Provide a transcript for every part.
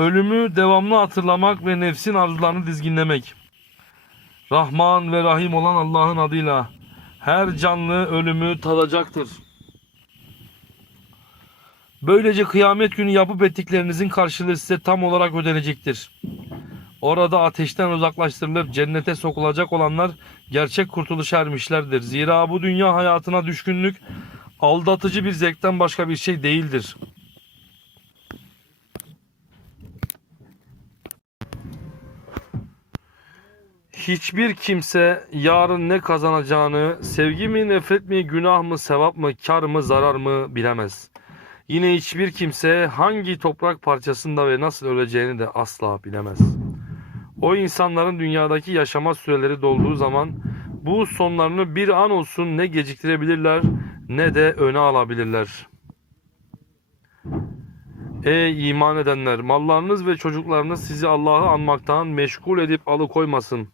Ölümü devamlı hatırlamak ve nefsin arzularını dizginlemek. Rahman ve Rahim olan Allah'ın adıyla her canlı ölümü tadacaktır. Böylece kıyamet günü yapıp ettiklerinizin karşılığı size tam olarak ödenecektir. Orada ateşten uzaklaştırılıp cennete sokulacak olanlar gerçek kurtuluşa ermişlerdir. Zira bu dünya hayatına düşkünlük aldatıcı bir zevkten başka bir şey değildir. Hiçbir kimse yarın ne kazanacağını, sevgi mi, nefret mi, günah mı, sevap mı, kar mı, zarar mı bilemez. Yine hiçbir kimse hangi toprak parçasında ve nasıl öleceğini de asla bilemez. O insanların dünyadaki yaşama süreleri dolduğu zaman bu sonlarını bir an olsun ne geciktirebilirler ne de öne alabilirler. Ey iman edenler! Mallarınız ve çocuklarınız sizi Allah'ı anmaktan meşgul edip alıkoymasın.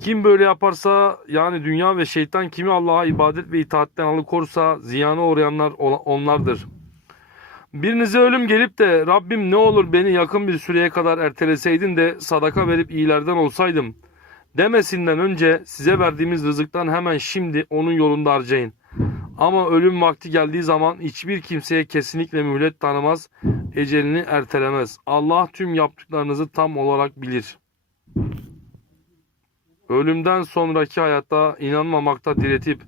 Kim böyle yaparsa yani dünya ve şeytan kimi Allah'a ibadet ve itaatten alıkorsa ziyana uğrayanlar onlardır. Birinize ölüm gelip de Rabbim ne olur beni yakın bir süreye kadar erteleseydin de sadaka verip iyilerden olsaydım demesinden önce size verdiğimiz rızıktan hemen şimdi onun yolunda harcayın. Ama ölüm vakti geldiği zaman hiçbir kimseye kesinlikle mühlet tanımaz, ecelini ertelemez. Allah tüm yaptıklarınızı tam olarak bilir. Ölümden sonraki hayatta inanmamakta diretip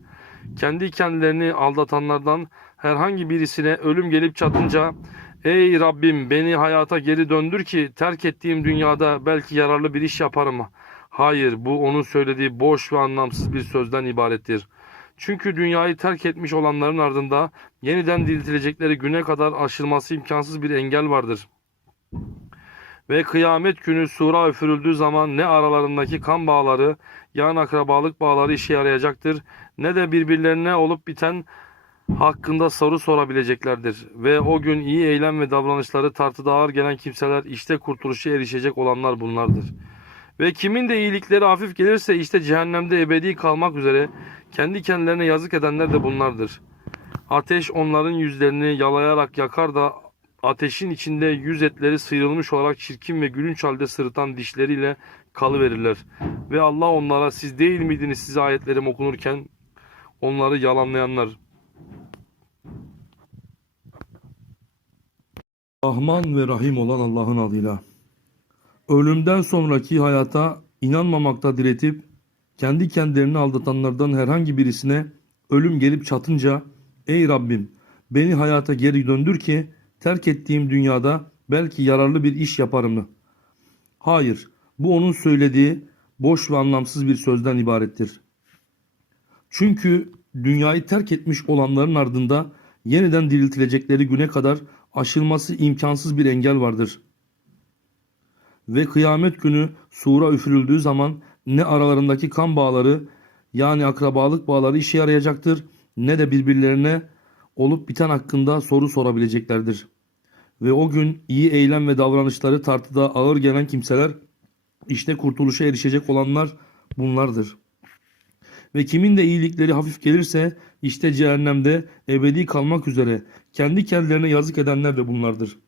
kendi kendilerini aldatanlardan herhangi birisine ölüm gelip çatınca Ey Rabbim beni hayata geri döndür ki terk ettiğim dünyada belki yararlı bir iş yaparım. Hayır bu onun söylediği boş ve anlamsız bir sözden ibarettir. Çünkü dünyayı terk etmiş olanların ardında yeniden diriltilecekleri güne kadar aşılması imkansız bir engel vardır. Ve kıyamet günü sura üfürüldüğü zaman ne aralarındaki kan bağları, yan akrabalık bağları işe yarayacaktır, ne de birbirlerine olup biten hakkında soru sorabileceklerdir. Ve o gün iyi eylem ve davranışları tartıda ağır gelen kimseler işte kurtuluşa erişecek olanlar bunlardır. Ve kimin de iyilikleri hafif gelirse işte cehennemde ebedi kalmak üzere kendi kendilerine yazık edenler de bunlardır. Ateş onların yüzlerini yalayarak yakar da ateşin içinde yüz etleri sıyrılmış olarak çirkin ve gülünç halde sırıtan dişleriyle kalıverirler. Ve Allah onlara siz değil miydiniz size ayetlerim okunurken onları yalanlayanlar. Rahman ve Rahim olan Allah'ın adıyla. Ölümden sonraki hayata inanmamakta diretip kendi kendilerini aldatanlardan herhangi birisine ölüm gelip çatınca ey Rabbim beni hayata geri döndür ki terk ettiğim dünyada belki yararlı bir iş yaparım? Hayır bu onun söylediği boş ve anlamsız bir sözden ibarettir. Çünkü dünyayı terk etmiş olanların ardında yeniden diriltilecekleri güne kadar aşılması imkansız bir engel vardır. Ve kıyamet günü sura üfürüldüğü zaman ne aralarındaki kan bağları yani akrabalık bağları işe yarayacaktır ne de birbirlerine olup biten hakkında soru sorabileceklerdir. Ve o gün iyi eylem ve davranışları tartıda ağır gelen kimseler işte kurtuluşa erişecek olanlar bunlardır. Ve kimin de iyilikleri hafif gelirse işte cehennemde ebedi kalmak üzere kendi kendilerine yazık edenler de bunlardır.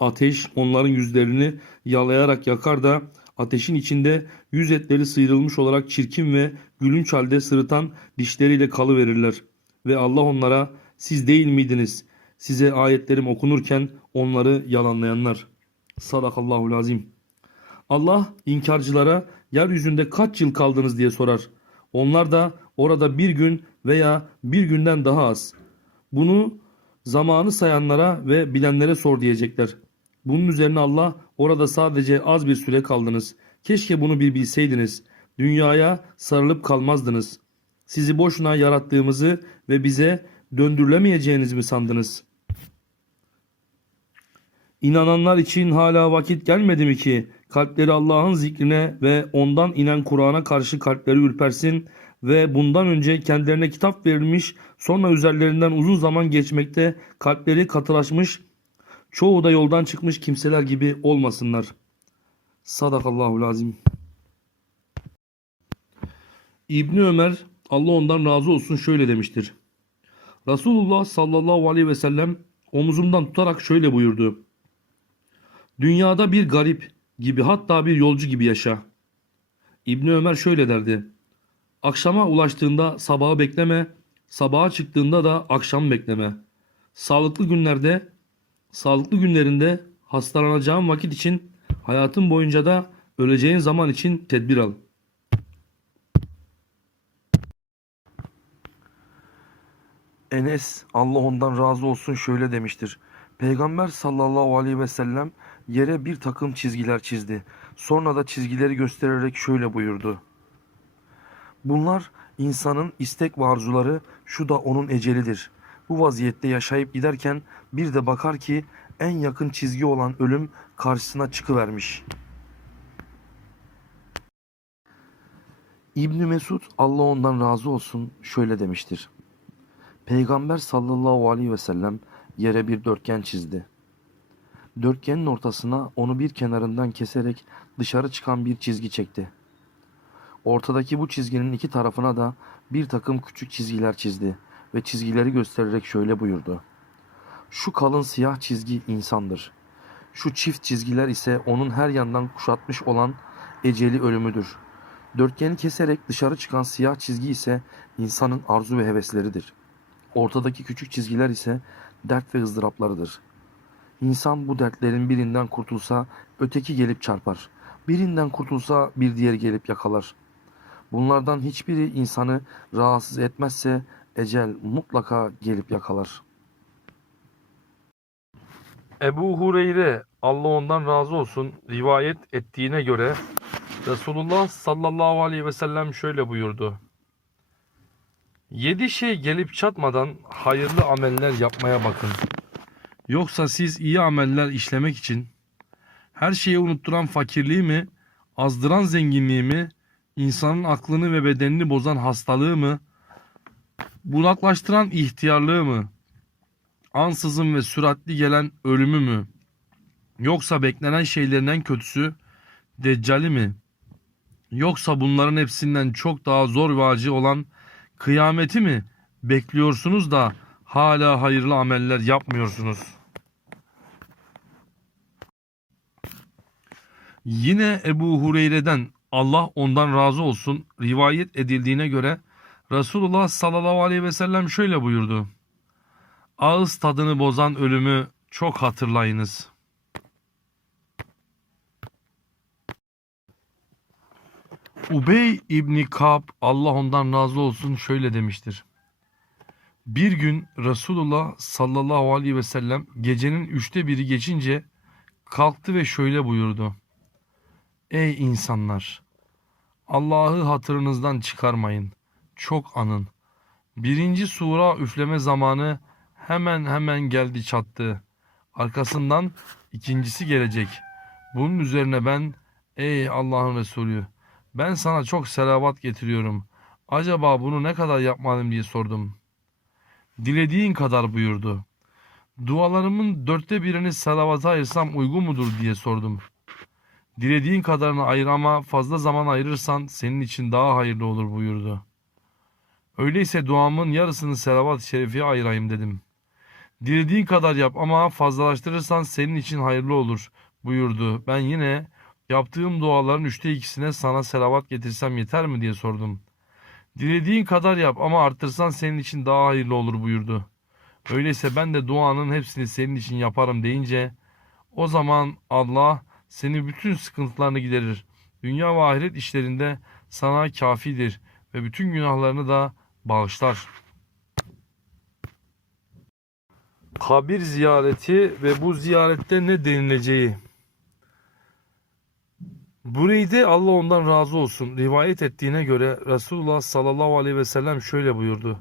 Ateş onların yüzlerini yalayarak yakar da ateşin içinde yüz etleri sıyrılmış olarak çirkin ve gülünç halde sırıtan dişleriyle kalıverirler. Ve Allah onlara siz değil miydiniz size ayetlerim okunurken onları yalanlayanlar. Sadakallahu lazim. Allah inkarcılara yeryüzünde kaç yıl kaldınız diye sorar. Onlar da orada bir gün veya bir günden daha az. Bunu zamanı sayanlara ve bilenlere sor diyecekler. Bunun üzerine Allah orada sadece az bir süre kaldınız. Keşke bunu bir bilseydiniz. Dünyaya sarılıp kalmazdınız. Sizi boşuna yarattığımızı ve bize döndürülemeyeceğinizi mi sandınız? İnananlar için hala vakit gelmedi mi ki kalpleri Allah'ın zikrine ve ondan inen Kur'an'a karşı kalpleri ürpersin ve bundan önce kendilerine kitap verilmiş sonra üzerlerinden uzun zaman geçmekte kalpleri katılaşmış çoğu da yoldan çıkmış kimseler gibi olmasınlar. Sadakallahu lazim. İbni Ömer Allah ondan razı olsun şöyle demiştir. Resulullah sallallahu aleyhi ve sellem omuzumdan tutarak şöyle buyurdu. Dünyada bir garip gibi hatta bir yolcu gibi yaşa. İbni Ömer şöyle derdi. Akşama ulaştığında sabahı bekleme, sabaha çıktığında da akşam bekleme. Sağlıklı günlerde, sağlıklı günlerinde hastalanacağın vakit için, hayatın boyunca da öleceğin zaman için tedbir al. Enes Allah ondan razı olsun şöyle demiştir. Peygamber sallallahu aleyhi ve sellem yere bir takım çizgiler çizdi. Sonra da çizgileri göstererek şöyle buyurdu. Bunlar insanın istek ve arzuları, şu da onun ecelidir. Bu vaziyette yaşayıp giderken bir de bakar ki en yakın çizgi olan ölüm karşısına çıkıvermiş. İbni Mesud Allah ondan razı olsun şöyle demiştir. Peygamber sallallahu aleyhi ve sellem yere bir dörtgen çizdi. Dörtgenin ortasına onu bir kenarından keserek dışarı çıkan bir çizgi çekti. Ortadaki bu çizginin iki tarafına da bir takım küçük çizgiler çizdi ve çizgileri göstererek şöyle buyurdu. Şu kalın siyah çizgi insandır. Şu çift çizgiler ise onun her yandan kuşatmış olan eceli ölümüdür. Dörtgeni keserek dışarı çıkan siyah çizgi ise insanın arzu ve hevesleridir. Ortadaki küçük çizgiler ise dert ve ızdıraplarıdır. İnsan bu dertlerin birinden kurtulsa öteki gelip çarpar. Birinden kurtulsa bir diğeri gelip yakalar. Bunlardan hiçbiri insanı rahatsız etmezse ecel mutlaka gelip yakalar. Ebu Hureyre Allah ondan razı olsun rivayet ettiğine göre Resulullah sallallahu aleyhi ve sellem şöyle buyurdu. Yedi şey gelip çatmadan hayırlı ameller yapmaya bakın. Yoksa siz iyi ameller işlemek için her şeyi unutturan fakirliği mi, azdıran zenginliği mi, insanın aklını ve bedenini bozan hastalığı mı, budaklaştıran ihtiyarlığı mı, ansızın ve süratli gelen ölümü mü? Yoksa beklenen şeylerin en kötüsü Deccali mi? Yoksa bunların hepsinden çok daha zor ve acı olan kıyameti mi bekliyorsunuz da hala hayırlı ameller yapmıyorsunuz? Yine Ebu Hureyre'den Allah ondan razı olsun rivayet edildiğine göre Resulullah sallallahu aleyhi ve sellem şöyle buyurdu. Ağız tadını bozan ölümü çok hatırlayınız. Ubey İbni Kab Allah ondan razı olsun şöyle demiştir. Bir gün Resulullah sallallahu aleyhi ve sellem gecenin üçte biri geçince kalktı ve şöyle buyurdu. Ey insanlar! Allah'ı hatırınızdan çıkarmayın. Çok anın. Birinci sura üfleme zamanı hemen hemen geldi çattı. Arkasından ikincisi gelecek. Bunun üzerine ben ey Allah'ın Resulü ben sana çok selavat getiriyorum. Acaba bunu ne kadar yapmalıyım diye sordum. Dilediğin kadar buyurdu. Dualarımın dörtte birini salavata ayırsam uygun mudur diye sordum. Dilediğin kadarını ayır ama fazla zaman ayırırsan senin için daha hayırlı olur buyurdu. Öyleyse duamın yarısını selavat-ı şerifiye ayırayım dedim. Dilediğin kadar yap ama fazlalaştırırsan senin için hayırlı olur buyurdu. Ben yine yaptığım duaların üçte ikisine sana selavat getirsem yeter mi diye sordum. Dilediğin kadar yap ama arttırsan senin için daha hayırlı olur buyurdu. Öyleyse ben de duanın hepsini senin için yaparım deyince o zaman Allah seni bütün sıkıntılarını giderir. Dünya ve ahiret işlerinde sana kafidir ve bütün günahlarını da bağışlar. Kabir ziyareti ve bu ziyarette ne denileceği. Bureyde Allah ondan razı olsun rivayet ettiğine göre Resulullah sallallahu aleyhi ve sellem şöyle buyurdu.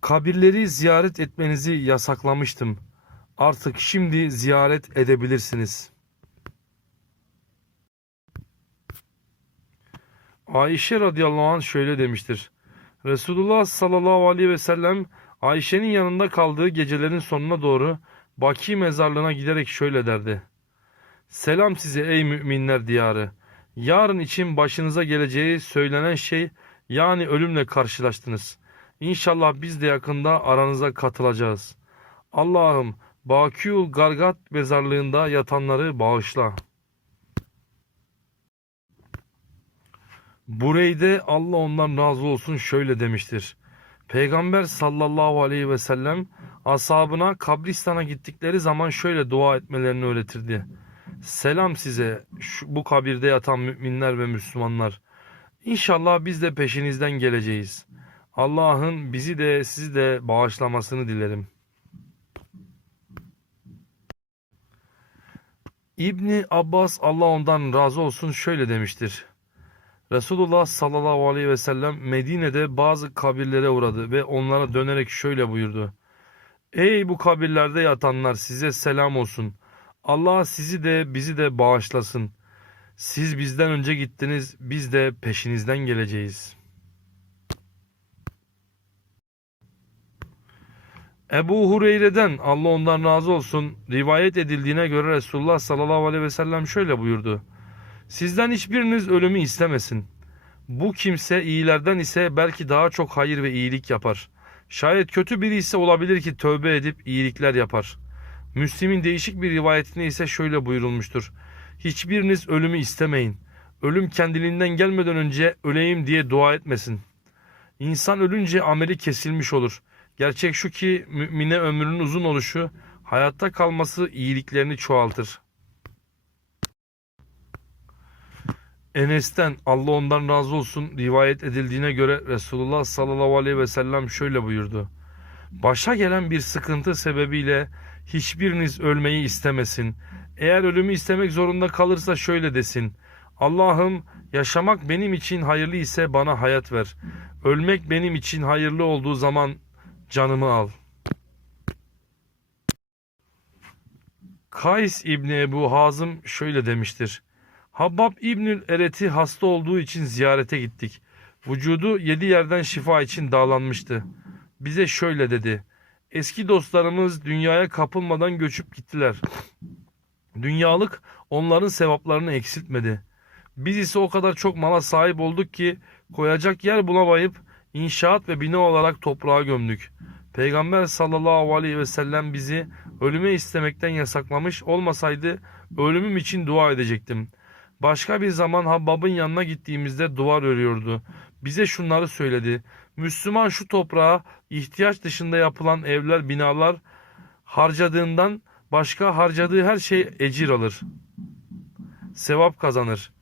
Kabirleri ziyaret etmenizi yasaklamıştım. Artık şimdi ziyaret edebilirsiniz. Ayşe radıyallahu anh şöyle demiştir. Resulullah sallallahu aleyhi ve sellem Ayşe'nin yanında kaldığı gecelerin sonuna doğru Baki mezarlığına giderek şöyle derdi. Selam size ey müminler diyarı. Yarın için başınıza geleceği söylenen şey yani ölümle karşılaştınız. İnşallah biz de yakında aranıza katılacağız. Allah'ım Bakül Gargat mezarlığında yatanları bağışla. Bureyde Allah ondan razı olsun şöyle demiştir. Peygamber sallallahu aleyhi ve sellem ashabına kabristana gittikleri zaman şöyle dua etmelerini öğretirdi. Selam size şu, bu kabirde yatan müminler ve Müslümanlar. İnşallah biz de peşinizden geleceğiz. Allah'ın bizi de sizi de bağışlamasını dilerim. İbni Abbas Allah ondan razı olsun şöyle demiştir. Resulullah sallallahu aleyhi ve sellem Medine'de bazı kabirlere uğradı ve onlara dönerek şöyle buyurdu. Ey bu kabirlerde yatanlar size selam olsun. Allah sizi de bizi de bağışlasın. Siz bizden önce gittiniz, biz de peşinizden geleceğiz. Ebu Hureyre'den Allah ondan razı olsun rivayet edildiğine göre Resulullah sallallahu aleyhi ve sellem şöyle buyurdu. Sizden hiçbiriniz ölümü istemesin. Bu kimse iyilerden ise belki daha çok hayır ve iyilik yapar. Şayet kötü biri ise olabilir ki tövbe edip iyilikler yapar. Müslim'in değişik bir rivayetinde ise şöyle buyurulmuştur. Hiçbiriniz ölümü istemeyin. Ölüm kendiliğinden gelmeden önce öleyim diye dua etmesin. İnsan ölünce ameli kesilmiş olur. Gerçek şu ki mümine ömrünün uzun oluşu, hayatta kalması iyiliklerini çoğaltır. Enes'ten Allah ondan razı olsun rivayet edildiğine göre Resulullah sallallahu aleyhi ve sellem şöyle buyurdu. Başa gelen bir sıkıntı sebebiyle hiçbiriniz ölmeyi istemesin. Eğer ölümü istemek zorunda kalırsa şöyle desin. Allah'ım yaşamak benim için hayırlı ise bana hayat ver. Ölmek benim için hayırlı olduğu zaman canımı al. Kays İbni Ebu Hazım şöyle demiştir. Habbab İbnül Eret'i hasta olduğu için ziyarete gittik. Vücudu yedi yerden şifa için dağlanmıştı. Bize şöyle dedi. Eski dostlarımız dünyaya kapılmadan göçüp gittiler. Dünyalık onların sevaplarını eksiltmedi. Biz ise o kadar çok mala sahip olduk ki koyacak yer bulamayıp inşaat ve bina olarak toprağa gömdük. Peygamber sallallahu aleyhi ve sellem bizi ölüme istemekten yasaklamış olmasaydı ölümüm için dua edecektim. Başka bir zaman Habbab'ın yanına gittiğimizde duvar örüyordu. Bize şunları söyledi. Müslüman şu toprağa ihtiyaç dışında yapılan evler, binalar harcadığından başka harcadığı her şey ecir alır. Sevap kazanır.